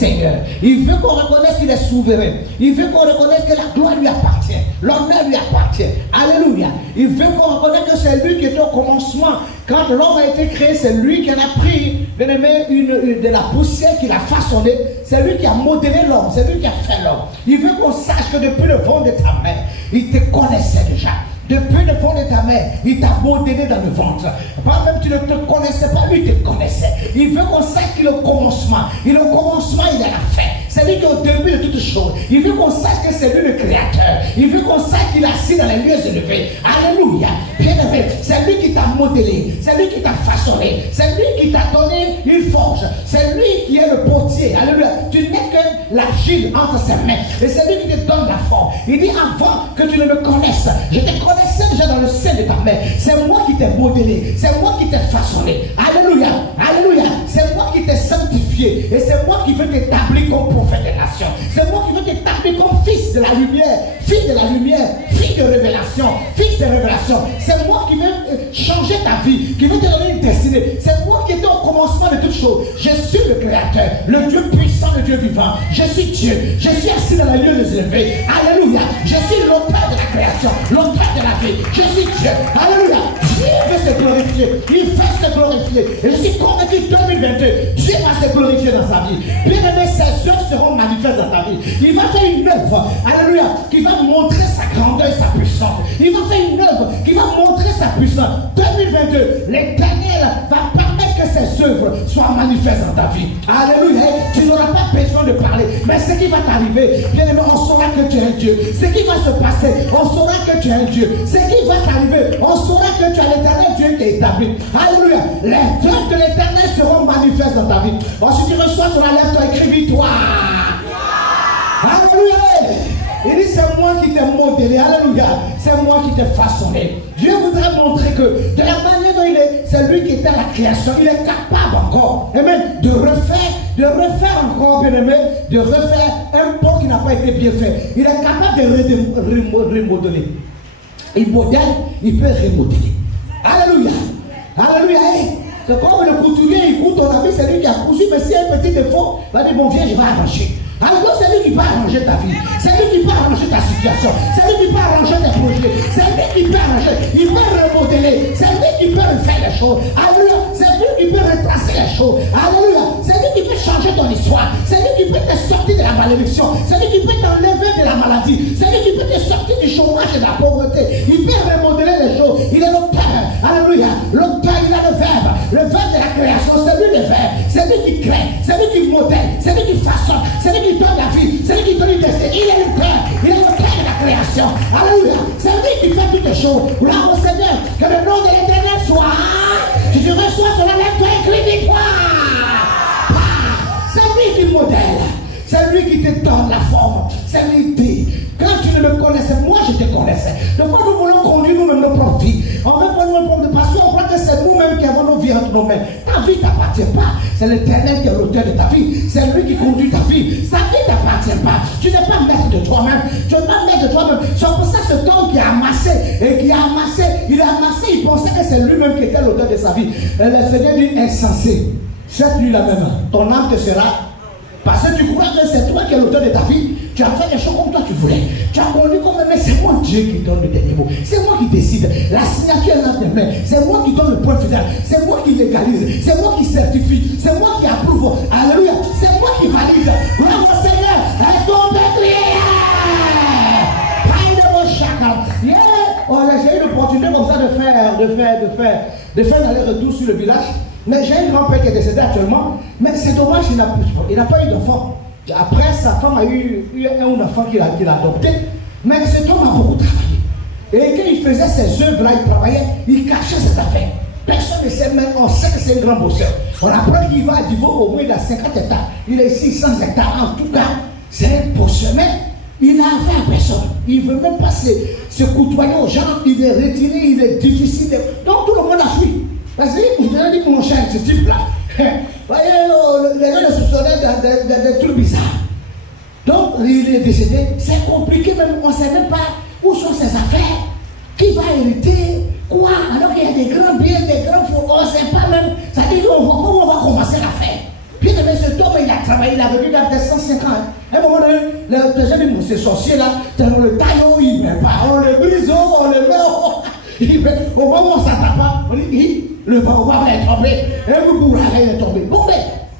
Seigneur. Il veut qu'on reconnaisse qu'il est souverain. Il veut qu'on reconnaisse que la gloire lui appartient. L'honneur lui appartient. Alléluia. Il veut qu'on reconnaisse que c'est lui qui était au commencement. Quand l'homme a été créé, c'est lui qui en a pris, bien aimé, de la poussière qu'il a façonné. C'est lui qui a modélé l'homme. C'est lui qui a fait l'homme. Il veut qu'on sache que depuis le ventre de ta mère, il te connaissait déjà. Depuis le fond de ta mère, il t'a modélé dans le ventre. Pas même tu ne te connaissais pas, lui te connaissait. Il veut qu'on sache qu'il est au commencement. Il est au commencement, il est la fin. C'est lui qui est au début de toutes choses. Il veut qu'on sache que c'est lui le créateur. Il veut qu'on sache qu'il est assis dans les lieux élevés. Alléluia. Bien aimé, c'est lui qui t'a modélé. C'est lui qui t'a façonné. C'est lui qui t'a donné une forge. C'est lui qui est le potier. Alléluia. Tu n'es que l'argile entre ses mains. Et c'est lui qui te donne la forme. Il dit avant que tu ne me connaisses, je te connaissais déjà dans le sein de ta mère. C'est moi qui t'ai modélé. C'est moi qui t'ai façonné. Alléluia. Alléluia. C'est moi qui t'ai sanctifié. Et c'est moi qui veux t'établir comme prophète des nations. C'est moi qui veux t'établir comme fils de la lumière. Fille de la lumière. Fille de révélation. Fils de révélation. C'est moi qui veux changer ta vie. Qui veut te donner une destinée. C'est moi qui étais au commencement de toutes choses. Je suis le créateur. Le Dieu puissant, le Dieu vivant. Je suis Dieu. Je suis assis dans la lieu des élevés. Alléluia. Je suis l'auteur de la création. L'auteur de la vie. Je suis Dieu. Alléluia. Dieu veut se glorifier. Il veut se glorifier. Et je suis convaincu que 2022, Dieu va se glorifier dans sa vie. Bien aimé, ses œuvres seront manifestes dans ta vie. Il va faire une œuvre, alléluia, qui va montrer sa grandeur et sa puissance. Il va faire une œuvre qui va montrer sa puissance. 2022, l'Éternel va permettre que ses œuvres soient manifestes dans ta vie. Alléluia. Tu n'auras pas besoin de parler. Mais ce qui va t'arriver, bien aimé, on saura que tu es un Dieu. Ce qui va se passer, on saura que tu es un Dieu. Ce qui va t'arriver, on saura que tu as l'Éternel Dieu qui est établi. Alléluia. Les œuvres de l'Éternel seront manifestes dans ta vie. Ensuite, tu reçois sur la lèvre, tu as écrit victoire. Alléluia. Il dit c'est moi qui t'ai modélé. Alléluia. C'est moi qui t'ai façonné. Dieu voudrait montrer que de la manière dont il est, c'est lui qui était à la création. Il est capable encore, amen, de refaire encore, bien aimé, de refaire un pont qui n'a pas été bien fait. Il est capable de remodeler. Il modèle, il peut remodeler. Alléluia. Alléluia. C'est comme le couturier, il coud ton habit, c'est lui qui a cousu, mais s'il y a un petit défaut, il va dire bon viens, je vais arranger. Alors c'est lui qui peut arranger ta vie, c'est lui qui peut arranger ta situation, c'est lui qui peut arranger tes projets, c'est lui qui peut arranger, il peut remodeler, c'est lui qui peut refaire les choses. Alléluia, c'est lui qui peut retracer les choses. Alléluia, c'est lui qui peut changer ton histoire, c'est lui qui peut te sortir de la malédiction, c'est lui qui peut t'enlever de la maladie, c'est lui qui peut te sortir du chômage et de la pauvreté. Il peut remodeler les choses, il est l'auteur. Alléluia, l'auteur, il a le verbe de la création, c'est lui le verbe, c'est lui qui crée, c'est lui qui modèle, c'est lui qui façonne, c'est lui qui donne la vie, c'est lui qui donne une destinée. Il est le Père, il est le Père de la création. Alléluia. C'est lui qui fait toutes les choses. Gloire au Seigneur. Que le nom de l'Éternel soit. Si tu reçois sur la lèvre, tu as écrit victoire. C'est lui qui modèle. C'est lui qui te donne la forme. C'est l'idée. Quand tu ne me connaissais, moi je te connaissais. Donc quand nous voulons conduire nous-mêmes nos propres vies, on veut prendre nos propres parce qu'on croit que c'est nous-mêmes qui avons nos vies entre nos mains. Ta vie ne t'appartient pas. C'est l'Éternel qui est l'auteur de ta vie. C'est lui qui conduit ta vie. Sa vie ne t'appartient pas. Tu n'es pas maître de toi-même. Tu n'es pas maître de toi-même. C'est pour ça que cet homme qui a amassé et qui a amassé, il pensait que c'est lui-même qui était l'auteur de sa vie. Et le Seigneur dit insensé. Cette nuit-là même, ton âme te sera. Parce que tu crois que c'est toi qui es l'auteur de ta vie. Tu as fait les choses comme toi tu voulais. Tu as conduit comme mais c'est moi Dieu qui donne le dernier mot. C'est moi qui décide. La signature est dans tes mains. C'est moi qui donne le point final. C'est moi qui légalise. C'est moi qui certifie. C'est moi qui approuve. Alléluia. C'est moi qui valide. Gloire au Seigneur. Est-ce qu'on peut crier? J'ai eu l'opportunité comme ça de faire l'aller-retour sur le village. Mais j'ai un grand-père qui est décédé actuellement. Mais c'est dommage, il n'a pas eu d'enfant. Après, sa femme a eu un enfant qu'il a adopté. Mais cet homme a beaucoup travaillé. Et quand il faisait ses œuvres-là, il travaillait, il cachait ses affaires. Personne ne sait, même on sait que c'est un grand bosseur. On apprend qu'il va à Divo, au moins il a 50 hectares. Il a 600 hectares. En tout cas, c'est un bosseur. Mais il n'a affaire à personne. Il ne veut même pas se côtoyer aux gens. Il est retiré, il est difficile. Donc tout le monde a fui. Parce que vous avez dit mon cher, ce type-là. Voyez, les gens le soupçonnaient des trucs bizarres. Donc, il est décédé. C'est compliqué, même. On ne sait même pas où sont ses affaires. Qui va hériter quoi? Alors qu'il y a des grands biens, des grands fonds. On ne sait pas même. Ça dit comment on va commencer l'affaire. Puis, cet homme, il a travaillé, il a vécu dans 105 ans. À un moment donné, les gens disent, ces sorciers-là, on le taille, il ne met pas, on le brise, on le met, au moment où on ne s'attend pas, on dit, le baobab est tombé, et le bourrage est tombé. Bon,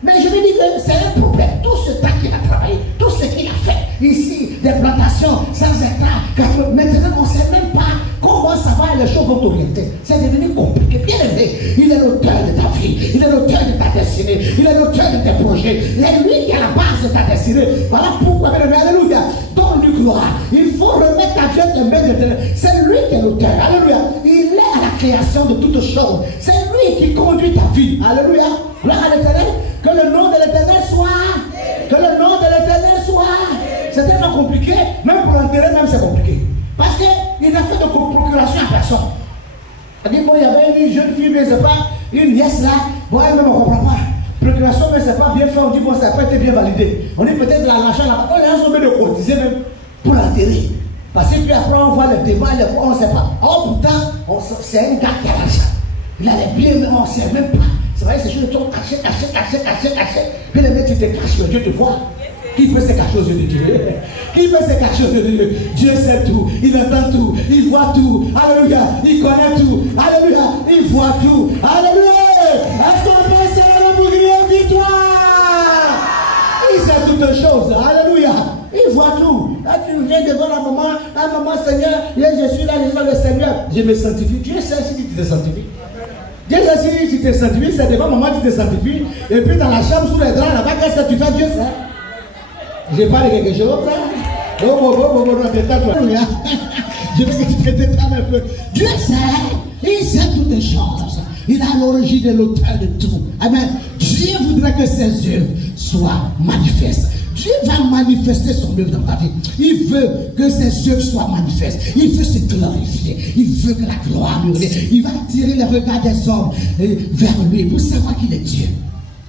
mais je me dis que c'est un problème. Tout ce temps qu'il a travaillé, tout ce qu'il a fait, ici, des plantations sans état, maintenant on ne sait même pas comment ça va et les choses vont orienter. C'est devenu compliqué. Bien aimé, il est l'auteur de ta vie, il est l'auteur de ta destinée, il est l'auteur de tes projets. C'est lui qui est la base de ta destinée. Voilà pourquoi, bien aimé, alléluia, donne-lui gloire. Il faut remettre ta vie en main de Dieu. C'est lui qui est l'auteur. Alléluia. Il est à la création de toutes choses. C'est lui qui conduit ta vie. Alléluia. Gloire à l'Éternel. Que le nom de l'Éternel soit. Que le nom de l'Éternel soit. C'est tellement compliqué. Même pour l'enterrer, même c'est compliqué. Parce qu'il n'a fait de procuration à personne. Il dit, bon, il y avait une jeune fille, mais c'est pas une nièce là. Bon, elle-même, on ne comprend pas. Procuration, mais c'est pas bien fait. On dit, bon, ça n'a pas été bien validé. On dit peut-être l'argent là. On est en train de cotiser même pour l'enterrer. Parce que puis après, on voit le débat, on ne sait pas. Oh, pourtant, c'est un gars qui a l'argent. Il a les biens, mais on ne sait même pas. C'est vrai, ces choses sont cachées. Puis les mecs, tu te caches, Dieu te voit. Qui peut se cacher aux yeux de Dieu? Qui peut se cacher aux yeux de Dieu? Dieu sait tout, il entend tout, il voit tout. Alléluia, il connaît tout. Alléluia, il voit tout. Alléluia. Est-ce qu'on peut célébrer pour crier victoire? Il sait toutes choses. Alléluia. Il voit tout. Là, tu viens devant la maman. La maman, Seigneur, je suis là, je suis le Seigneur. Je me sanctifie. Dieu sait si tu te sanctifies. Dieu sait si tu te sanctifies, c'est devant maman tu te sanctifies. Et puis dans la chambre, sous les draps, là-bas, qu'est-ce que tu fais? Dieu sait. J'ai parlé quelque chose, hein? Je veux que tu te détends un peu. Dieu sait, il sait toutes les choses. Il a l'origine et l'auteur de tout. Amen. Dieu voudrait que ses œuvres soient manifestes. Dieu va manifester son œuvre dans ta vie. Il veut que ses œuvres soient manifestes. Il veut se glorifier. Il veut que la gloire lui revienne. Il va attirer le regard des hommes vers lui pour savoir qu'il est Dieu.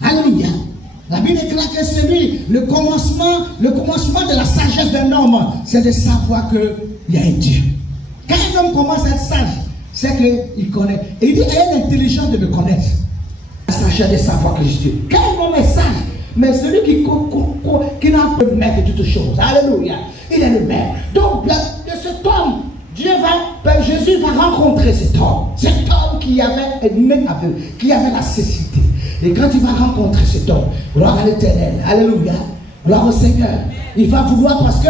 Alléluia. La Bible déclare que c'est lui, le commencement de la sagesse d'un homme, c'est de savoir qu'il y a un Dieu. Quand un homme commence à être sage, c'est qu'il connaît. Et il dit, ayez l'intelligence de me connaître. La sagesse de savoir que je suis Dieu. Quand un homme est sage, mais celui qui n'a pas le maître de toutes choses. Alléluia. Il est le maître. Donc, de cet homme, Jésus va rencontrer cet homme. Cet homme qui avait un même aveu, qui avait la cécité. Et quand il va rencontrer cet homme, gloire à l'Éternel, alléluia, gloire au Seigneur, il va vouloir, parce que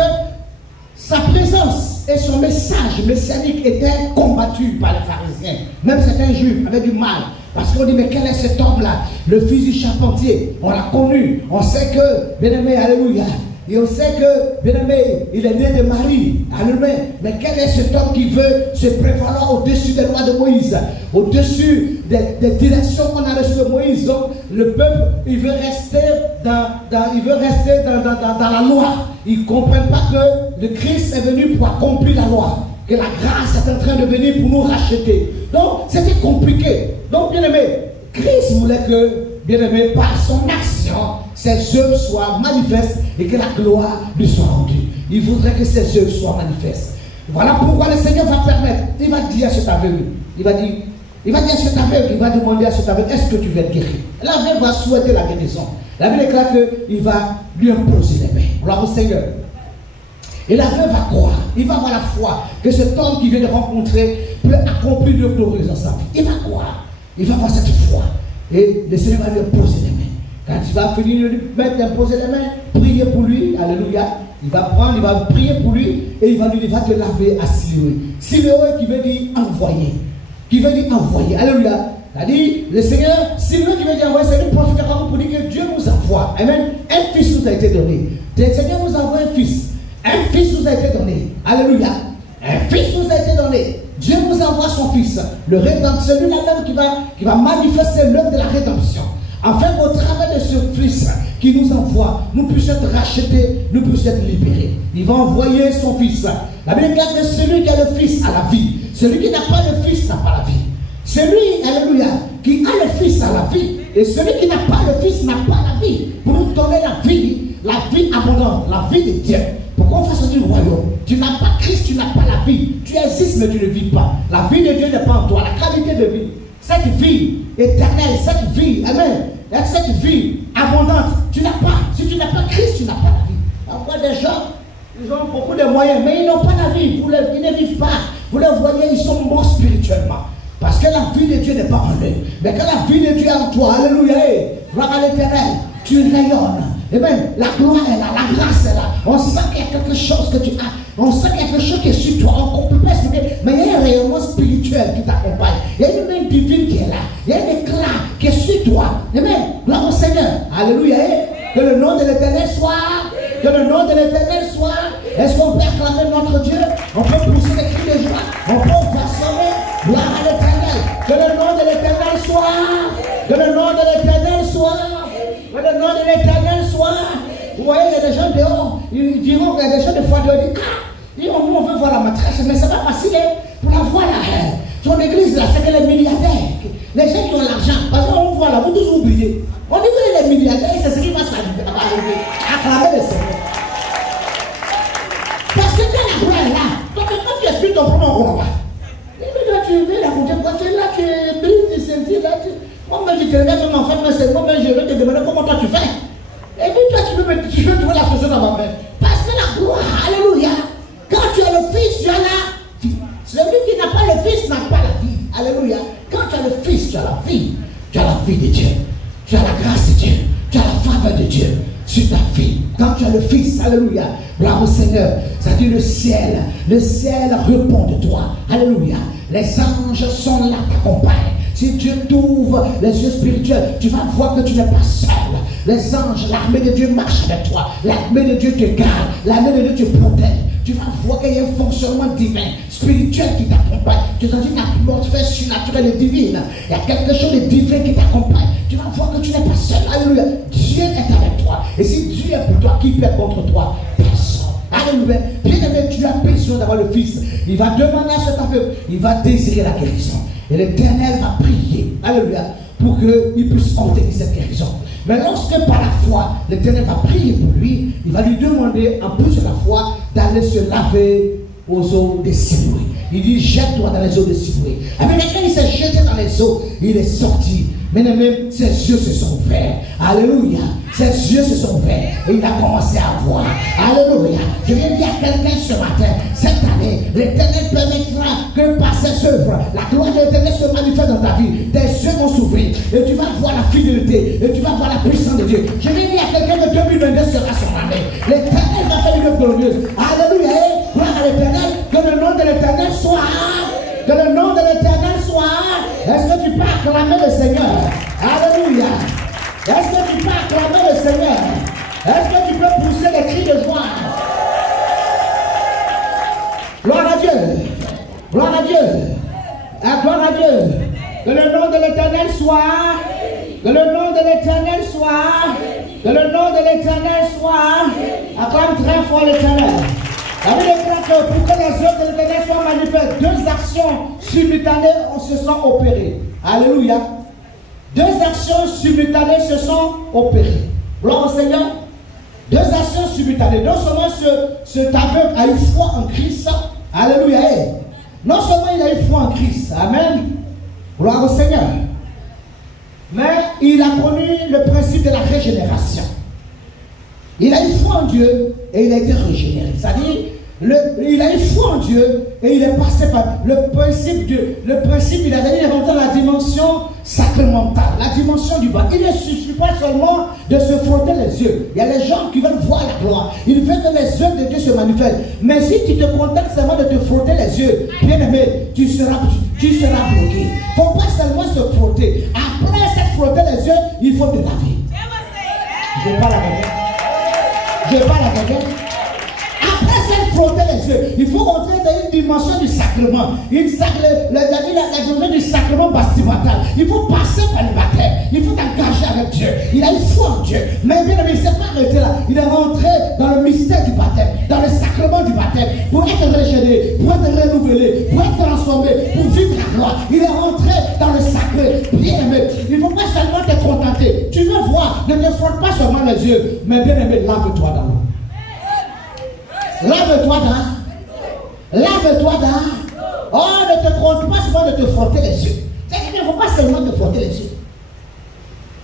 sa présence et son message messianique étaient combattus par les pharisiens. Même certains juifs avaient du mal. Parce qu'on dit, mais quel est cet homme-là? Le fils du charpentier. On l'a connu. On sait que, bien aimé, alléluia. Et on sait que, bien aimé, il est né de Marie. Alléluia. Mais quel est cet homme qui veut se prévaloir au-dessus des lois de Moïse? Au-dessus des directions qu'on a reçues de Moïse. Donc, le peuple, il veut rester dans la loi. Ils ne comprennent pas que le Christ est venu pour accomplir la loi. Que la grâce est en train de venir pour nous racheter. Donc, c'était compliqué. Donc, bien aimé, Christ voulait que, bien aimé, par son action, ses œuvres soient manifestes et que la gloire lui soit rendue. Il voudrait que ses œuvres soient manifestes. Voilà pourquoi le Seigneur va permettre. Il va dire à cet aveugle, il va demander à cet aveugle, est-ce que tu veux être guéri? L'aveugle va souhaiter la guérison. La Bible déclare qu'il va lui imposer les mains. Gloire au Seigneur. Et l'aveugle va croire, il va avoir la foi que cet homme qui vient de rencontrer peut accomplir l'œuvre glorieuse dans sa vie. Il va croire, il va avoir cette foi. Et le Seigneur va lui imposer les mains. Quand il va finir de lui mettre d'imposer les mains, prier pour lui, alléluia. Il va prendre, il va prier pour lui et il va te laver à Siloé. Siloé qui veut dire envoyer. Qui veut dire envoyer, alléluia. C'est-à-dire, le Seigneur, Siloé qui veut dire envoyer, c'est lui prophète pour dire que Dieu nous envoie. Amen. Un fils nous a été donné. Le Seigneur nous envoie un fils. Un fils nous a été donné. Alléluia. Un fils nous a été donné. Dieu nous envoie son fils. Le rédempteur, celui-là même qui va manifester l'œuvre de la rédemption. Afin qu'au travers de ce fils qui nous envoie, nous puissions être rachetés, nous puissions être libérés. Il va envoyer son fils. La Bible dit que celui qui a le fils a la vie. Celui qui n'a pas le fils n'a pas la vie. Celui, alléluia, qui a le fils a la vie. Et celui qui n'a pas le fils n'a pas la vie. Pour nous donner la vie abondante, la vie de Dieu. Pourquoi on fait sortir du royaume? Tu n'as pas Christ, tu n'as pas la vie. Tu existes, mais tu ne vis pas. La vie de Dieu n'est pas en toi. La qualité de vie, cette vie éternelle, cette vie, amen. Cette vie abondante. Tu n'as pas. Si tu n'as pas Christ, tu n'as pas la vie. Encore des gens, ils ont beaucoup de moyens, mais ils n'ont pas la vie. Ils ne vivent pas. Vous les voyez, ils sont morts spirituellement. Parce que la vie de Dieu n'est pas en eux. Mais quand la vie de Dieu est en toi, alléluia, gloire à l'Éternel, tu rayonnes. Et même la gloire est là, la grâce est là. On sent qu'il y a quelque chose que tu as. On sent qu'il y a quelque chose qui est sur toi. On ne peut pas expliquer. Mais il y a un rayonnement spirituel qui t'accompagne. Il y a une main divine qui est là. Il y a un éclat qui est sur toi. Et même, gloire au Seigneur. Alléluia. Que le nom de l'Éternel soit. Que le nom de l'Éternel soit. Est-ce qu'on peut acclamer notre Dieu? On peut pousser des cris de joie. On peut façonner. Gloire à l'Éternel. Que le nom de l'Éternel soit. Que le nom de l'Éternel soit. Que le nom de l'Éternel soit. Vous voyez, il y a des gens dehors. Ils diront qu'il y a des gens de foi dehors. Ils disent, nous on veut voir la maîtresse, mais c'est pas facile pour la voir là. Son église là, c'est que les milliardaires. Les gens qui ont l'argent. Parce qu'on voit là, vous tous oubliez. On dit que les milliardaires, c'est ce qui va s'arriver. Acclamer le Seigneur. Parce que quand la gloire est là, quand tu expliques ton propre combat, tu veux la compter, quand tu es là, tu brilles, tu sentis là. Moi-même, je te regarde même en fait, mais moi-même, je vais te demander comment toi tu fais. Et puis toi, tu veux trouver la solution dans ma main. Parce que la gloire, alléluia, quand tu as le Fils, tu as la vie. Celui qui n'a pas le Fils n'a pas la vie. Alléluia. Quand tu as le Fils, tu as la vie. Tu as la vie de Dieu. Tu as la grâce de Dieu. Tu as la faveur de Dieu sur ta vie. Quand tu as le Fils, alléluia, gloire au Seigneur, ça dit le ciel répond de toi. Alléluia. Les anges sont là, t'accompagnent. Si Dieu t'ouvre les yeux spirituels, tu vas voir que tu n'es pas seul. Les anges, l'armée de Dieu marche avec toi. L'armée de Dieu te garde. L'armée de Dieu te protège. Tu vas voir qu'il y a un fonctionnement divin, spirituel qui t'accompagne. Tu es dans une atmosphère surnaturelle et divine. Il y a quelque chose de divin qui t'accompagne. Tu vas voir que tu n'es pas seul. Alléluia. Dieu est avec toi. Et si Dieu est pour toi, qui peut être contre toi? Personne. Alléluia. Bien aimé, tu as besoin d'avoir le Fils. Il va demander à cet aveugle. Il va désirer la guérison. Et l'Éternel va prier, alléluia, pour qu'il puisse obtenir cette guérison. Mais lorsque par la foi, l'Éternel va prier pour lui, il va lui demander, en plus de la foi, d'aller se laver aux eaux de Siloé. Il dit, jette-toi dans les eaux de Siloé. Mais quand il s'est jeté dans les eaux, il est sorti. Mais même ses yeux se sont ouverts. Alléluia. Ses yeux se sont ouverts. Et il a commencé à voir. Alléluia. Je viens dire à quelqu'un ce matin, cette année, l'Éternel permettra que par ses œuvres, la gloire de l'Éternel se manifeste dans ta vie. Tes yeux vont s'ouvrir. Et tu vas voir la fidélité. Et tu vas voir la puissance de Dieu. Je viens dire à quelqu'un que 2022 sera son année. L'Éternel va faire une glorieuse. Alléluia. Gloire à l'Éternel. Que le nom de l'Éternel soit. Que le nom de l'Éternel soit. Est-ce que tu peux acclamer le Seigneur? Alléluia. Est-ce que tu peux acclamer le Seigneur? Est-ce que tu peux pousser des cris de joie? Gloire à Dieu. Gloire à Dieu. Gloire à Dieu. Que le nom de l'Éternel soit. Que le nom de l'Éternel soit. Que le nom de l'Éternel soit. Acclame très fort l'Éternel. La Bible déclare que pour que les œuvres de l'Éternel soient manifestes, deux actions simultanées se sont opérées. Alléluia. Deux actions simultanées se sont opérées. Gloire au Seigneur. Deux actions simultanées. Non seulement cet aveugle a eu foi en Christ. Alléluia. Non seulement il a eu foi en Christ. Amen. Gloire au Seigneur. Mais il a connu le principe de la régénération. Il a eu foi en Dieu et il a été régénéré. C'est-à-dire, il a eu foi en Dieu et il est passé par le principe, il a rentré dans la dimension sacramentale, la dimension du bas. Il ne suffit pas seulement de se frotter les yeux. Il y a des gens qui veulent voir la gloire. Il veut que les œuvres de Dieu se manifestent. Mais si tu te contentes seulement de te frotter les yeux, bien aimé, tu seras bloqué. Il ne faut pas seulement se frotter. Après s'être frotter les yeux, il faut te laver. Je parle avec elle. Je parle avec elle. Après s'être frotter les yeux, il faut rentrer dans une dimension du sacrement. La dimension du sacrement baptimal. Il faut passer par le baptême. Il faut t'engager avec Dieu. Il a une foi en Dieu. Mais bien aimé, il ne s'est pas arrêté là. Il est rentré dans le mystère du baptême, dans le sacrement du baptême, pour être régénéré, pour être renouvelé, pour être transformé, pour vivre la gloire. Il est rentré dans le sacré. Bien aimé, il ne faut pas seulement te contenter. Tu veux voir, ne te frotte pas seulement les yeux, mais bien aimé, lave-toi dans l'eau. Lave-toi dans. Lave-toi dans. Oh, ne te compte pas seulement de te frotter les yeux. Il ne faut pas seulement te frotter les yeux.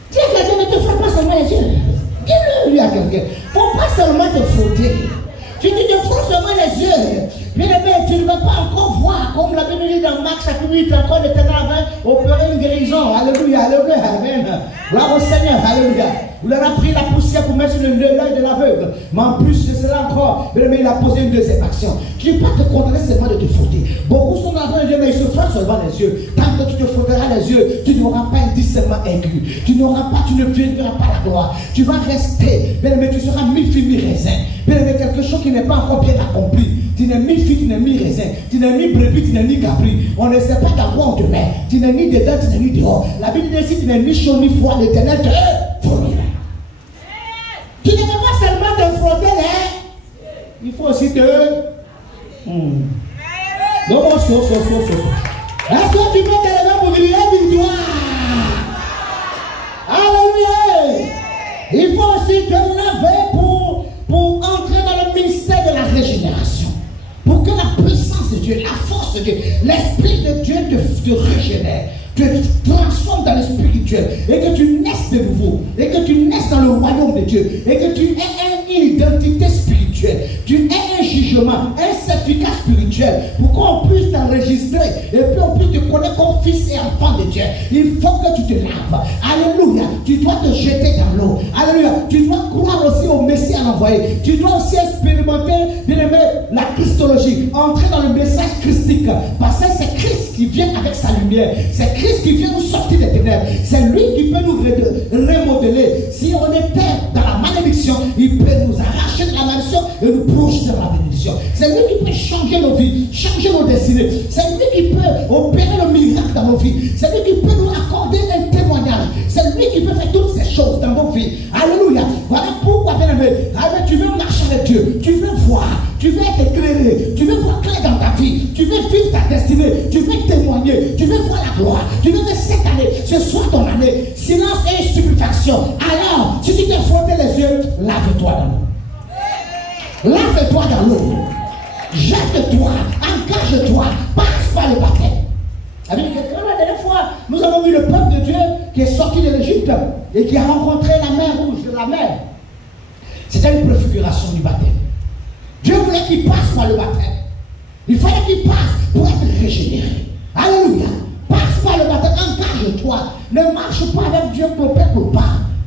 Tu es quelqu'un te frotte pas seulement les yeux. Dis-le lui à quelqu'un. Il ne faut pas seulement te frotter. Tu te frottes seulement les yeux. Bien aimé, tu ne vas pas encore voir, comme la Bible dit dans Marc chapitre 8, encore l'Éternel va opérer une guérison. Alléluia, alléluia, amen. Gloire au Seigneur, alléluia. Vous leur a pris la poussière pour mettre sur l'œil de l'aveugle. Mais en plus de cela encore, bien aimé, il a posé une deuxième action. Tu ne peux pas te contenter seulement de te frotter. Beaucoup sont en train de dire, mais ils se frottent seulement les yeux. Tant que tu te frotteras les yeux, tu n'auras pas un discernement aigu. Tu n'auras pas, tu ne verras pas la gloire. Tu vas rester, bien aimé, tu seras mi-fille, mi-raisin. Bien aimé, quelque chose qui n'est pas encore bien accompli. Tu n'es ni fille, tu n'es ni raisin, tu n'es ni brebis, tu n'es ni capri. On ne sait pas dans quoi on te met. Tu n'es ni dedans, tu n'es ni dehors. La Bible dit si tu n'es ni chaud ni froid, l'Éternel te fournira. Tu ne peux pas seulement te frotter, hein? Il faut aussi te. Non, Est-ce que tu peux te lever pour crier victoire? Alléluia! Il faut aussi te lever pour entrer dans le ministère de la régénération. Pour que la puissance de Dieu, la force de Dieu, l'Esprit de Dieu te régénère, te transforme dans le spirituel et que tu naisses de nouveau, et que tu naisses dans le royaume de Dieu, et que tu aies une identité spirituelle, tu aies un jugement, un certificat spirituel, pour qu'on puisse t'enregistrer et puis on puisse te connaître comme fils et enfant de Dieu. Il faut que tu te laves. Alléluia. Tu dois te jeter dans l'eau. Alléluia. Tu dois croire aussi au Messie à l'envoyer. Tu dois aussi expérimenter, bien aimé, la Christologie, entrer dans le message christique, parce que c'est Christ qui vient avec sa lumière. C'est Christ qui vient nous sortir des ténèbres. C'est lui qui peut nous remodeler. Si on était dans la malédiction, il peut nous arracher de la malédiction et nous projeter dans la bénédiction. C'est lui qui peut changer nos vies, changer nos destinées. C'est lui qui peut opérer le miracle dans nos vies. C'est lui qui peut nous accorder un témoignage. C'est lui qui peut faire toutes ces choses dans nos vies. Alléluia. Voilà pourquoi, bien aimé, tu veux marcher avec Dieu, tu veux voir, tu veux être éclairé, tu veux voir clair dans ta vie, tu veux vivre ta destinée, tu veux témoigner, tu veux voir la gloire, tu veux que cette année, ce soit ton année. Silence et stupéfaction. Alors, si tu te frottais les yeux, lave-toi dans l'eau. Lave-toi dans l'eau. Jette-toi, engage-toi, passe par le baptême. La dernière fois, nous avons vu le peuple de Dieu qui est sorti de l'Égypte et qui a rencontré la mer rouge, la mer. C'était une préfiguration du baptême. Dieu voulait qu'il passe par le baptême. Il fallait qu'il passe pour être régénéré. Alléluia. Passe par le baptême, engage-toi. Ne marche pas avec Dieu pour pas.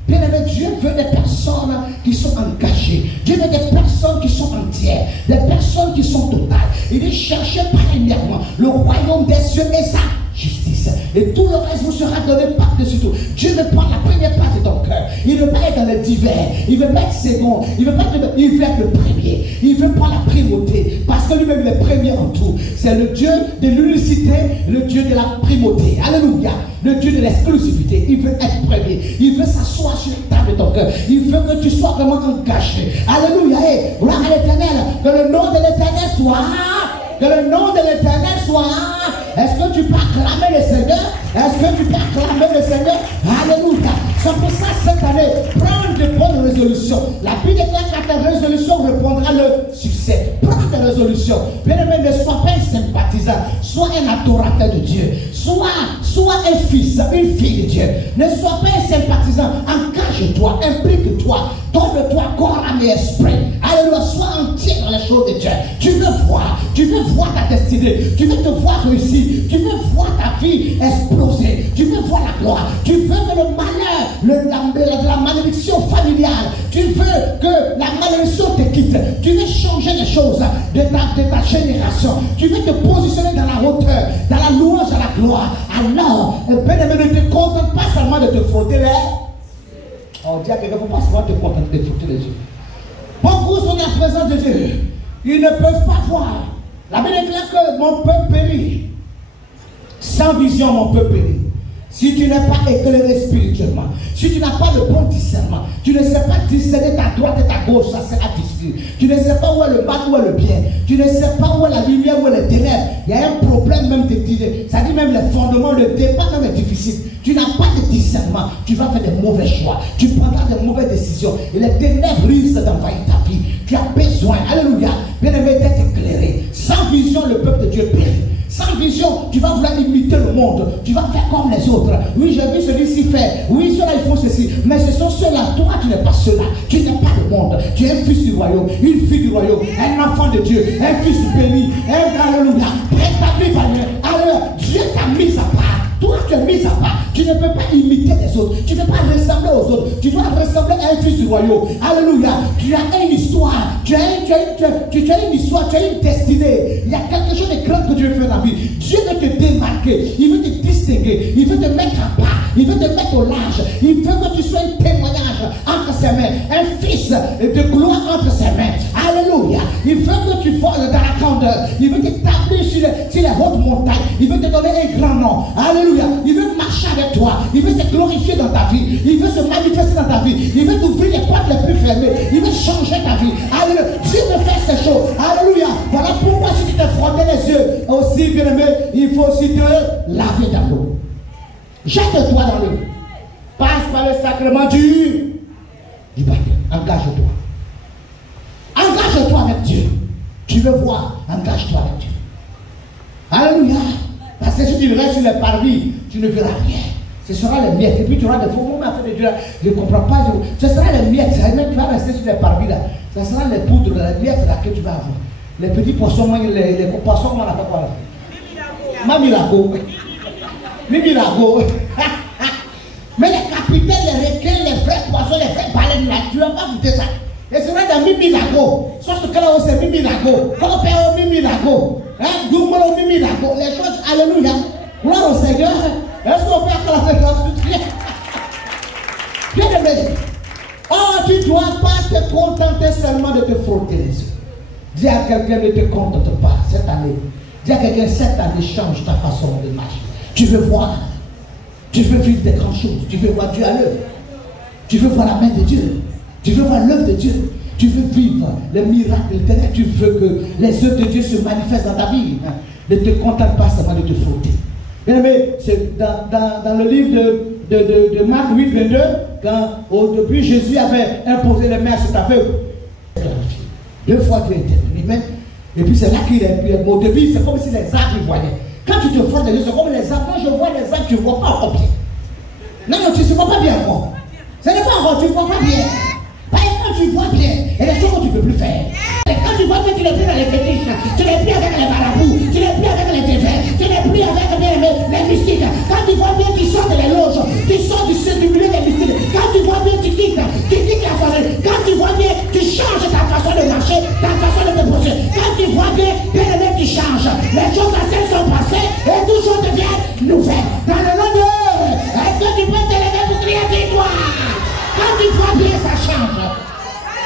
Bien aimé, Dieu veut des personnes qui sont engagées. Dieu veut des personnes qui sont entières. Des personnes qui sont totales. Il dit cherchez premièrement le royaume des cieux et sa justice. Et tout le reste vous sera donné par-dessus tout. Dieu veut prendre la première place de ton cœur. Il ne veut pas être dans les divers. Il ne veut pas être second. Il veut être le premier. Il veut prendre la primauté. Parce que lui-même il est premier en tout. C'est le Dieu de l'unicité, le Dieu de la primauté. Alléluia. Le Dieu de l'exclusivité. Il veut être premier. Il veut s'asseoir sur la table de ton cœur. Il veut que tu sois vraiment engagé. Alléluia. Et gloire à l'Éternel. Que le nom de l'Éternel soit. Que le nom de l'Éternel soit. Est-ce que tu peux acclamer le Seigneur? Est-ce que tu peux acclamer le Seigneur? Alléluia. C'est pour ça cette année, prends de bonnes résolutions. La Bible déclare qu'à ta résolution répondra le succès. Prends des résolutions. Bien-aimé, ne sois pas un sympathisant. Sois un adorateur de Dieu. Sois un fils, une fille de Dieu. Ne sois pas un sympathisant. Engage-toi, implique-toi. Donne-toi corps, âme et esprit. Alléluia. Sois entier dans les choses de Dieu. Tu veux voir ta destinée. Tu veux te voir réussir. Tu veux voir ta vie exploser. Tu veux voir la gloire. Tu veux que le malheur, la malédiction familiale, tu veux que la malédiction te quitte. Tu veux changer les choses de ta génération. Tu veux te positionner dans la hauteur, dans la louange, dans la gloire. Alors, bien-aimé, ne te contente pas seulement de te frotter les. On dit à quelqu'un, il ne faut pas seulement te contenter de te frotter les yeux. Beaucoup sont dans la présence de Dieu. Ils ne peuvent pas voir. La Bible déclare que mon peuple périt. Sans vision, mon peuple périt. Si tu n'es pas éclairé spirituellement, si tu n'as pas le bon discernement, tu ne sais pas discerner ta droite et ta gauche, ça sera difficile. Tu ne sais pas où est le mal, où est le bien. Tu ne sais pas où est la lumière, où est les ténèbres. Il y a un problème même de t'idée. Ça dit même les fondements, le départ même est difficile. Tu n'as pas de discernement. Tu vas faire des mauvais choix. Tu prendras de mauvaises décisions. Et les ténèbres risquent d'envahir ta vie. Tu as besoin, alléluia, bien aimé, d'être éclairé. Sans vision, le peuple de Dieu périt. Sans vision, tu vas vouloir imiter le monde. Tu vas faire comme les autres. Oui, j'ai vu celui-ci faire. Oui, ceux-là, ils font ceci. Mais ce sont ceux-là. Toi, tu n'es pas ceux-là. Tu n'es pas le monde. Tu es un fils du royaume, une fille du royaume, un enfant de Dieu, un fils béni, un alléluia. Rétabli par Dieu. Alors, Dieu t'a mis à part. Toi, tu es mis à part. Tu ne peux pas imiter les autres. Tu ne peux pas ressembler aux autres. Tu dois ressembler à un fils du royaume. Alléluia. Tu as une histoire. Tu as une histoire. Tu as une destinée. Il y a quelque chose de grand que Dieu veut faire dans la vie. Dieu veut te démarquer. Il veut te distinguer. Il veut te mettre à part. Il veut te mettre au large. Il veut que tu sois un témoignage entre ses mains. Un fils de gloire entre ses mains. Alléluia. Il veut que tu voles dans la grandeur. Il veut t'établir sur les hautes montagnes. Il veut te donner un grand nom. Alléluia. Il veut marcher avec toi. Il veut se glorifier dans ta vie. Il veut se manifester dans ta vie. Il veut t'ouvrir les portes les plus fermées. Il veut changer ta vie. Alléluia. Dieu veut faire ces choses. Alléluia. Voilà pourquoi si tu te frottais les yeux aussi, bien aimé, il faut aussi te laver dans l'eau. Jette-toi dans l'eau. Passe par le sacrement du baptême. Engage-toi. Engage-toi avec Dieu. Tu veux voir, engage-toi avec Dieu. Alléluia. Parce que si tu restes sur les parvis, tu ne verras rien. Ce sera les miettes. Et puis tu auras des faux moments à faire de Dieu. Je ne comprends pas. Ce sera les miettes. Même tu vas rester sur les parvis là. Ce sera les poudres, les miettes là que tu vas avoir. Les petits poissons, les poissons, comment on appelle quoi là? Mamilago. Mimilago. Mais les capitaines, les requins, les vrais poissons, les vrais baleines là, tu ne vas pas goûter ça. Et ce sera des Mimilago. Sauf que là où c'est Mimilago. Quand on perd au Mimilago. Hein, Dumbo Mimilago. Les choses, alléluia. Gloire au Seigneur. Est-ce qu'on peut acclamer notre Dieu? Bien aimé. Oh, tu ne dois pas te contenter seulement de te frotter les yeux. Dis à quelqu'un, ne te contente pas cette année. Dis à quelqu'un, cette année change ta façon de marcher. Tu veux voir. Tu veux vivre des grandes choses. Tu veux voir Dieu à l'œuvre. Tu veux voir la main de Dieu. Tu veux voir l'œuvre de Dieu. Tu veux vivre les miracles. Tu veux que les œuvres de Dieu se manifestent dans ta vie. Ne te contente pas seulement de te frotter. Bien aimé, c'est dans le livre de Marc 8, 22, quand au début Jésus avait imposé les mains sur ta aveugle. 2 fois tu es intervenu. Et puis c'est là qu'il est. Au début, c'est comme si les arbres ils voyaient. Quand tu te frottes les yeux, c'est comme les arbres. Quand je vois les arbres, tu ne vois pas encore bien. Non, tu ne vois pas bien encore. Ce n'est pas encore, tu ne vois pas bien. Parce que quand tu vois bien, il y a des choses que tu ne peux plus faire. Et quand tu vois bien, tu n'es plus dans les fétiches, tu n'es plus avec les marabouts, tu n'es plus avec les défunts, tu n'es plus avec les mystiques. Quand tu vois bien, tu sors de les loges, tu sors du milieu des mystiques. Quand tu vois bien, tu quittes la famille. Quand tu vois bien, tu changes ta façon de marcher, ta façon de te poser. Quand tu vois bien, bien aimé, tu changes. Les choses anciennes sont passées et tout chose devient nouvelle. Dans le nom de est-ce que tu peux te lever pour crier victoire? Quand tu vois bien, ça change.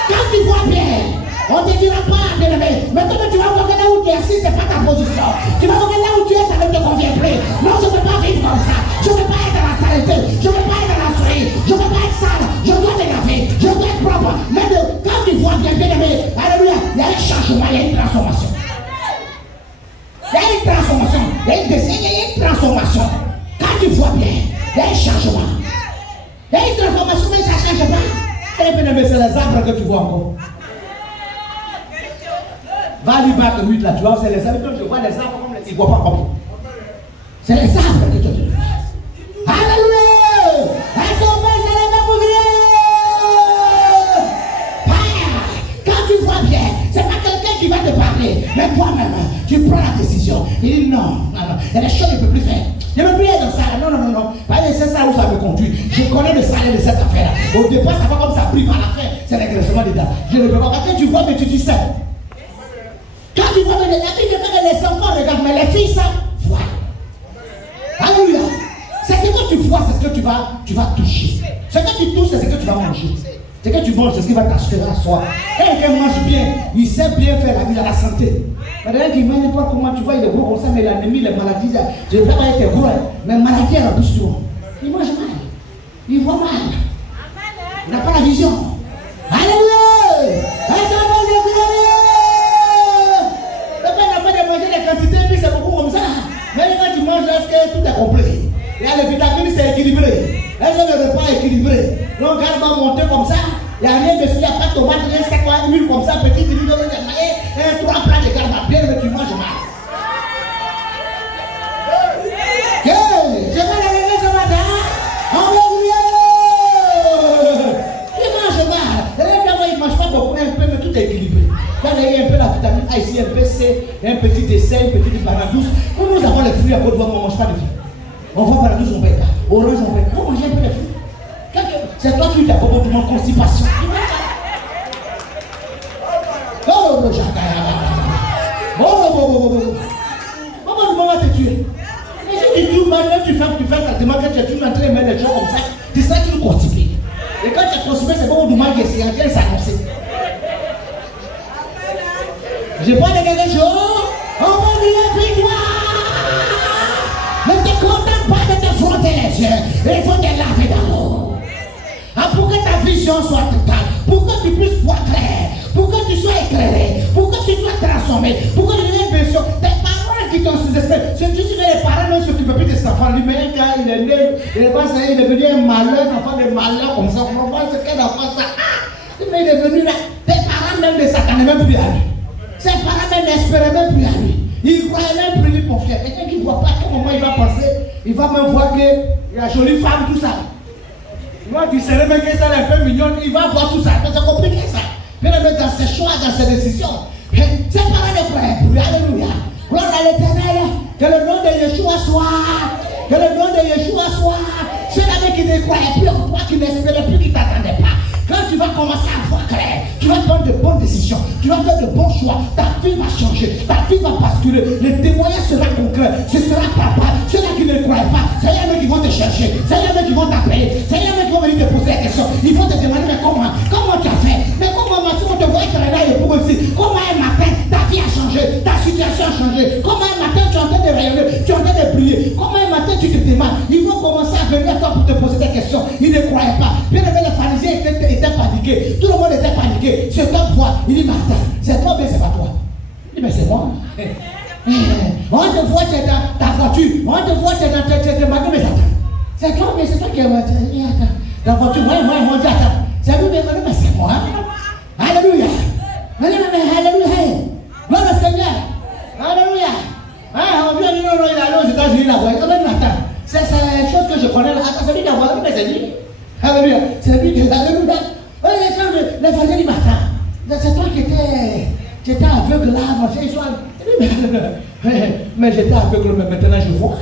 Quand tu vois bien, on ne te dira pas, bien aimé. Maintenant que tu vas voir là où tu es assis, ce n'est pas ta position. Tu vas voir là où tu es, ça ne te convient plus. Non, je ne peux pas vivre comme ça. Je ne peux pas être dans la saleté. Je ne peux pas être dans la souris. Je ne peux pas être sale. Je dois me laver. Je dois être propre. Mais quand tu vois bien, bien aimé, alléluia, il y a un changement, il y a une transformation. Il y a une transformation. Il y a une transformation. Quand tu vois bien, il y a un changement. Il y a une transformation, mais ça ne change pas. Eh bien, mais c'est les arbres que tu vois encore. Va à l'Ibac 8 là, tu vois, c'est les arbres. Je vois les arbres comme les. Ils ne voient pas comme. C'est les arbres que tu vois. Alléluia! Est-ce qu'on peut se lever pour crier? Quand tu vois bien, c'est pas quelqu'un qui va te parler, mais toi-même, tu prends la décision. Il dit non, non, non. Il y a des choses que je ne peux plus faire. Je ne peux plus être dans ça. Non, non, non, non. C'est ça où ça me conduit. Je connais le salaire de cette affaire. Au départ, ça va comme ça brille par la fin. C'est l'ingressement dedans. Je ne peux pas. Quand tu vois, mais tu dis ça. Quand tu vois, mais les enfants regardent, mais les filles, ça, voient. Alléluia. C'est ce que tu vois, c'est ce que tu vas toucher. Ce que tu touches, c'est ce que tu vas manger. Ce que tu manges, c'est ce qui va t'assurer à soi. Quelqu'un mange bien, il sait bien faire la vie à la santé. Maintenant, il mange pas comment tu vois, il est gros comme ça, mais l'anémie, les maladies, je ne vais pas être gros, mais maladie, elle a plus souvent. Il mange mal. Il voit mal. Il n'a pas la vision. Alléluia! Les quantités, puis c'est beaucoup comme ça. Mais quand tu manges, est-ce que tout est complet? Il y a les vitamines, c'est équilibré. Est-ce que le repas est équilibré? Donc, quand on va monter comme ça, il n'y a rien dessus, il n'y a pas de tomate, rien, c'est quoi, huile comme ça, petite huile, 3 plats de garde à bien, mais tu manges mal. équilibré. Quand il y a un peu la vitamine A ici, un peu C, un petit dessert, une petite banane douce. Nous avons les fruits à côté de nous, on ne mange pas de fruits. On voit banane douce, on ne paye pas. Orange, on paye pas. On mange un peu les fruits. C'est toi qui t'as pas beaucoup de constipation. Oh, on va te tuer. Et si tu maintenant tu fais traitement, quand tu es en train de mettre les choses comme ça, c'est ça qui nous constipé. Et quand tu es constipé, c'est bon, on demande que c'est en train de s'annoncer. Je parle de quelque chose, on va dire victoire. Ne te contente pas de te frotter les yeux, il faut te laver dans l'eau. Ah, pour que ta vision soit totale, pour que tu puisses voir clair, pour que tu sois éclairé, pour que tu sois transformé, pour que tu aies une vision. Tes parents qui t'ont sous-estimé, c'est juste que les parents ne s'occupent plus de cet enfant. Lui-même, quand il est né, il est devenu un malheur, un enfant de malheur comme ça. On voit ce qu'est l'enfant ça. Mais il est devenu là. Tes parents même ne s'attendaient même plus à lui. Ses parents même n'espéraient même plus à lui. Il ne croyait même plus lui confier. Quelqu'un qui ne voit pas à quel moment il va penser, il va même voir qu'il y a une jolie femme, tout ça. Moi, tu serais même que ça est un peu mignonne, il va voir tout ça. C'est compliqué ça. Bien mettre dans ses choix, dans ses décisions. Ses parents ne croyaient plus. Alléluia. Gloire à l'Éternel. Que le nom de Yeshua soit. Que le nom de Yeshua soit. Ceux-là qui ne croyaient plus en toi, qui n'espéraient plus, qui ne t'attendaient pas. Quand tu vas commencer à voir clair, tu vas prendre de bonnes décisions, tu vas faire de bons choix, ta vie va changer, ta vie va basculer, le témoignage sera concret, ce sera papa, ceux-là qui ne croient pas, c'est les mecs qui vont te chercher, c'est les mecs qui vont t'appeler, c'est les mecs qui vont venir te poser la question, ils vont te demander mais comment tu as fait, mais comment tu te vois être là et pour aussi, comment un matin ta vie a changé, ta situation a changé, comment un matin tu es en train de rayonner, tu es en train de briller, comment un matin tu te demandes, ils vont commencer à venir à toi pour te poser des questions, ils ne croyaient pas, bien aimé les pharisiens étaient paniqués, tout le monde était paniqué, c'est toi toi, il dit Martin, c'est toi mais c'est pas toi, il dit mais c'est moi, on te voit tu es dans ta voiture, on te voit tu es dans ta maison, mais attends, c'est toi mais c'est toi qui es ta voiture, moi dit attends, c'est lui mais c'est moi, alléluia, alléluia, gloire au Seigneur, alléluia, on vient de dire non, il est allé aux États-Unis là-bas, attends, c'est une chose que je connais là, attends, c'est lui qui a voulu, mais c'est lui, alléluia, c'est lui qui est alléluia. Les Français disent, c'est toi qui étais aveugle là, mais j'étais aveugle, mais maintenant je vois.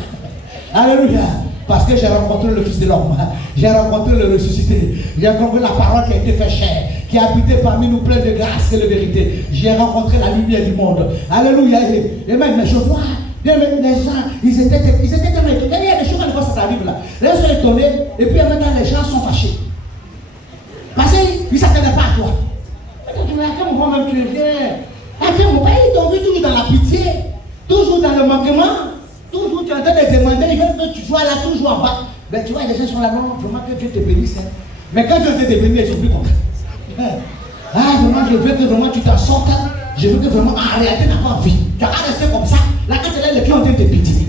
Alléluia. Parce que j'ai rencontré le Fils de l'homme, j'ai rencontré le ressuscité, j'ai rencontré la parole qui a été faite chair, qui a habité parmi nous plein de grâce et de vérité. J'ai rencontré la lumière du monde. Alléluia. Et même je vois, les gens, ils étaient tellement étonnés. Il y a des choses quand ça arrive là. Les gens sont étonnés et puis maintenant les gens sont fâchés. Parce qu'ils ne s'attendaient pas à toi. À quel moment même tu viens? À quel moment ils t'ont vu toujours dans la pitié, toujours dans le manquement, toujours tu es en train de demander, ils veulent que tu sois là toujours en bas. Mais tu vois, les gens sont là, non, vraiment que Dieu te bénisse. Hein. Mais quand Dieu te bénisse, ils sont plus contents. Vraiment, je veux que vraiment tu t'en sortes. Je veux que vraiment, en réalité, tu n'as pas envie. Tu as resté comme ça. Là, quand tu es là, les clients ont été pitié.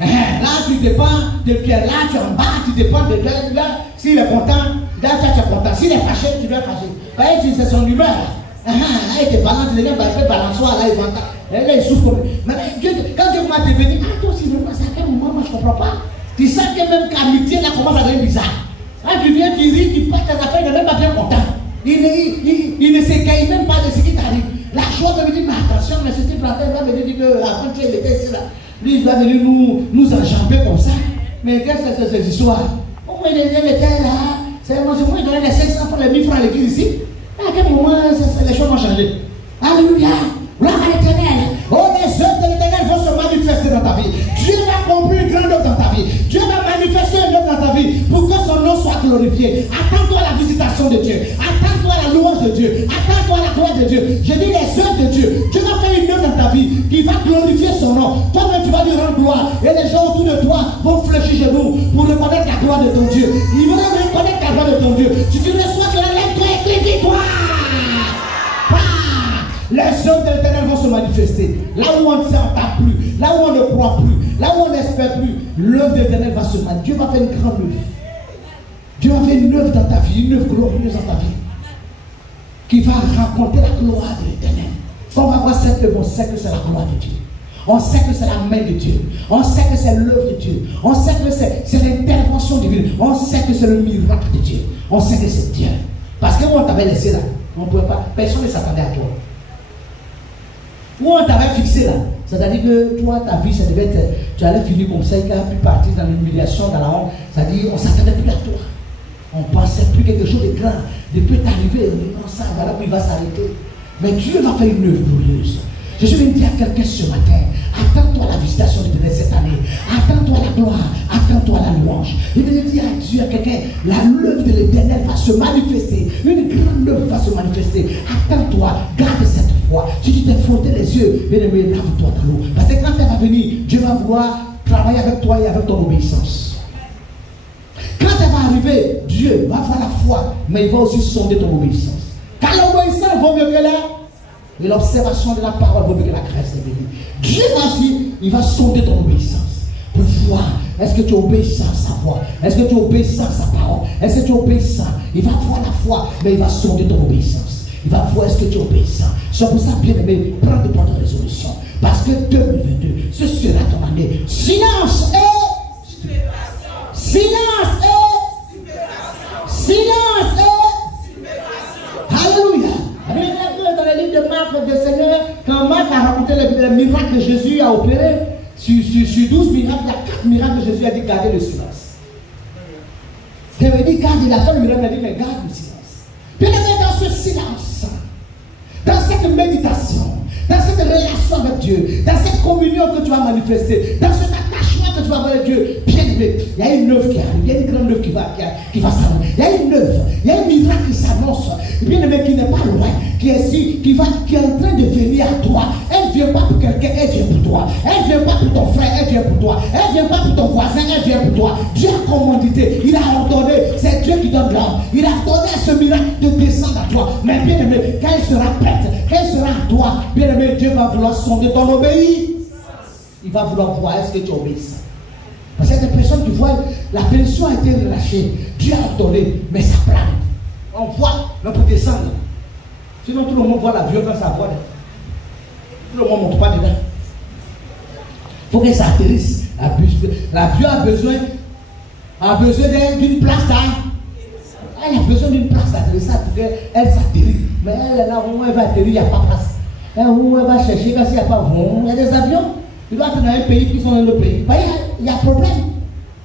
Là, tu dépends de Pierre, là, tu es en bas, tu dépends de Dieu. Là, s'il est content, là, tu es content. S'il est fâché, tu dois fâcher. C'est son humeur. Là, il te balance, les gens, il fait balançoir, là, il va. Là, il souffre. Mais quand Dieu m'a béni, toi aussi, vraiment, c'est à quel moment, moi, je ne comprends pas. Tu sens que même qu'amitié, là, commence à devenir bizarre. Là, tu viens, tu ris, tu passes tes affaires, il n'est même pas bien content. Il ne s'écaille même pas de ce qui t'arrive. La joie me dit, mais attention, mais ce type là, il va venir dire que avant qu'il était ici, là, lui, il va venir nous enjamber comme ça. Mais qu'est-ce que c'est cette histoire? Pourquoi il était là? C'est moi, il donnait les 500 francs, les 1000 francs à l'église ici. À quel moment les choses vont changer? Alléluia! Gloire à l'Éternel! Oh, les œuvres de l'Éternel vont se manifester dans ta vie. Dieu va accomplir une grande œuvre dans ta vie. Dieu va manifester une œuvre dans ta vie pour que son nom soit glorifié. Attends-toi à la visitation de Dieu. Attends-toi à la louange de Dieu. Attends-toi à la gloire de Dieu. Je dis les œuvres de Dieu. Dieu va faire une œuvre dans ta vie qui va glorifier son nom. Toi-même, tu vas lui rendre gloire. Et les gens autour de toi vont fléchir chez nous pour reconnaître la gloire de ton Dieu. Ils vont reconnaître la gloire de ton Dieu. Si tu reçois cela, lève-toi et crie victoire. Les œuvres de l'Éternel vont se manifester. Là où on ne s'entend plus, là où on ne croit plus, là où on n'espère plus, l'œuvre de l'Éternel va se manifester. Dieu va faire une grande œuvre. Dieu va faire une œuvre dans ta vie, une œuvre glorieuse dans ta vie, qui va raconter la gloire de l'Éternel. Quand on va voir cette œuvre, on sait que c'est la gloire de Dieu. On sait que c'est la main de Dieu. On sait que c'est l'œuvre de Dieu. On sait que c'est l'intervention divine. On sait que c'est le miracle de Dieu. On sait que c'est Dieu. Parce que on t'avait laissé là. On ne pouvait pas. Personne ne s'attendait à toi. Où on t'avait fixé là. C'est-à-dire que toi, ta vie, ça devait être. Tu allais finir comme ça, il a pu partir dans l'humiliation, dans la honte. C'est-à-dire, on ne s'attendait plus à toi. On ne pensait plus quelque chose de grand. De peut t'arriver, non, ça, voilà, puis il va s'arrêter. Mais Dieu va faire une œuvre glorieuse. Je suis venu dire à quelqu'un ce matin, attends-toi à la visitation de Bénin cette année. Attends-toi à la gloire, attends-toi à la louange. Je viens de dire à Dieu, à quelqu'un, l'œuvre de l'Éternel va se manifester. Une grande œuvre va se manifester. Attends-toi, garde cette foi. Si tu t'es frotté les yeux, bien aimé, lave-toi dans l'eau. Parce que quand elle va venir, Dieu va vouloir travailler avec toi et avec ton obéissance. Quand elle va arriver, Dieu va avoir la foi, mais il va aussi sonder ton obéissance. Car l'obéissance vaut mieux que la. Et l'observation de la parole vaut mieux que la grâce de Dieu. Dieu va aussi, il va sonder ton obéissance. Pour voir, est-ce que tu es obéissant à sa voix? Est-ce que tu es obéissant à sa parole? Est-ce que tu es obéissant? Il va voir la foi, mais il va sonder ton obéissance. Il va voir est-ce que tu es obéissant. C'est pour ça, bien aimé, prends de bonnes résolutions. Parce que 2022, ce sera ton année. Silence et silence et silence et alléluia. Dans le livre de Marc, de Seigneur, quand Marc a raconté les miracles que Jésus a opérés, sur 12 miracles, il y a 4 miracles que Jésus a dit garder le silence. Il veut dire garde, il a fait le miracle, il a dit mais garde le silence. Bien aimé, dans ce silence, dans cette méditation, dans cette relation avec Dieu, dans cette communion que tu vas manifester, dans cet attachement que tu vas avoir avec Dieu, bien aimé, il y a une œuvre qui arrive, il y a une grande œuvre qui va s'annoncer. Il y a une œuvre, il y a un miracle qui s'annonce. Bien aimé, qui n'est pas loin, qui est ici, qui est en train de venir à toi. Elle ne vient pas pour quelqu'un, elle vient pour toi. Elle ne vient pas pour ton frère, elle vient pour toi. Elle ne vient pas pour ton voisin, elle vient pour toi. Dieu a commandité, il a ordonné, c'est Dieu qui donne l'ordre. Il a ordonné à ce miracle de descendre à toi. Mais bien aimé, quand elle sera prête, quand elle sera à toi, bien aimé, Dieu va vouloir sonder ton obéissance. Il va vouloir voir est-ce que tu obéis. Parce qu'il y a des personnes qui voient, la pression a été relâchée. Dieu a ordonné, mais ça plane. On voit, mais pour descendre. Sinon tout le monde voit l'avion quand ça vole. Tout le monde ne monte pas dedans. Il faut que ça atterrisse. L'avion a besoin d'une place d'atterrissage. Elle a besoin d'une place d'atterrissage pour qu'elle s'atterrisse. Mais elle, là où elle va atterrir, il n'y a pas de place. Là où elle va chercher, parce qu'il n'y a pas de vent. Il y a des avions. Il doit être dans un pays qui sont dans le pays. Il y a un problème.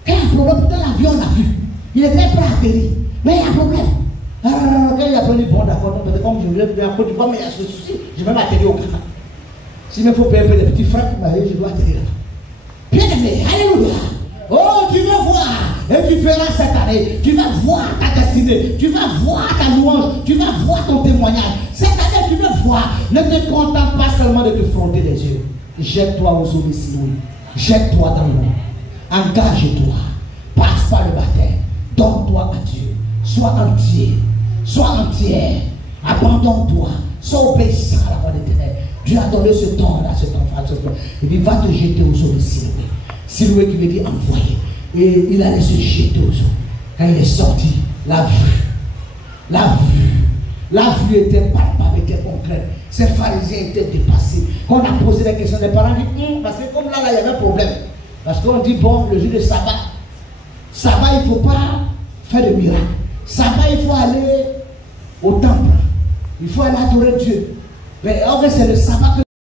Quand il y a un problème, dans l'avion, on a vu. Il était prêt à atterrir. Mais il y a un problème. Quand il a pris bon d'accord, comme je viens de la Côte d'Ivoire, mais il y a ce souci, je vais m'atterrir au Ghana. S'il me faut payer un peu de petits francs, je dois atterrir là. Bien aimé, alléluia. Oh, tu vas voir, et tu feras cette année, tu vas voir ta destinée, tu vas voir ta louange, tu vas voir ton témoignage. Cette année, tu vas voir, ne te contente pas seulement de te frotter les yeux. Jette-toi aux eaux de Siloé, jette-toi dans l'eau, engage-toi, passe par le baptême, donne-toi à Dieu, sois entier. Sois entière, abandonne-toi, sois obéissant à la voix de l'Éternel. Dieu a donné ce temps à cet enfant. Il dit va te jeter aux eaux de Siloé. Siloé qui veut dire envoyer. Et il allait se jeter aux eaux. Quand il est sorti, la vue était palpable, était concrète. Ces pharisiens étaient dépassés. Quand on a posé des questions, les parents disent parce que comme là, il y avait un problème. Parce qu'on dit bon, le jour de sabbat, il ne faut pas faire de miracle. Sabbat, il faut aller au temple. Il faut aller adorer Dieu. Mais en vrai, c'est le sabbat que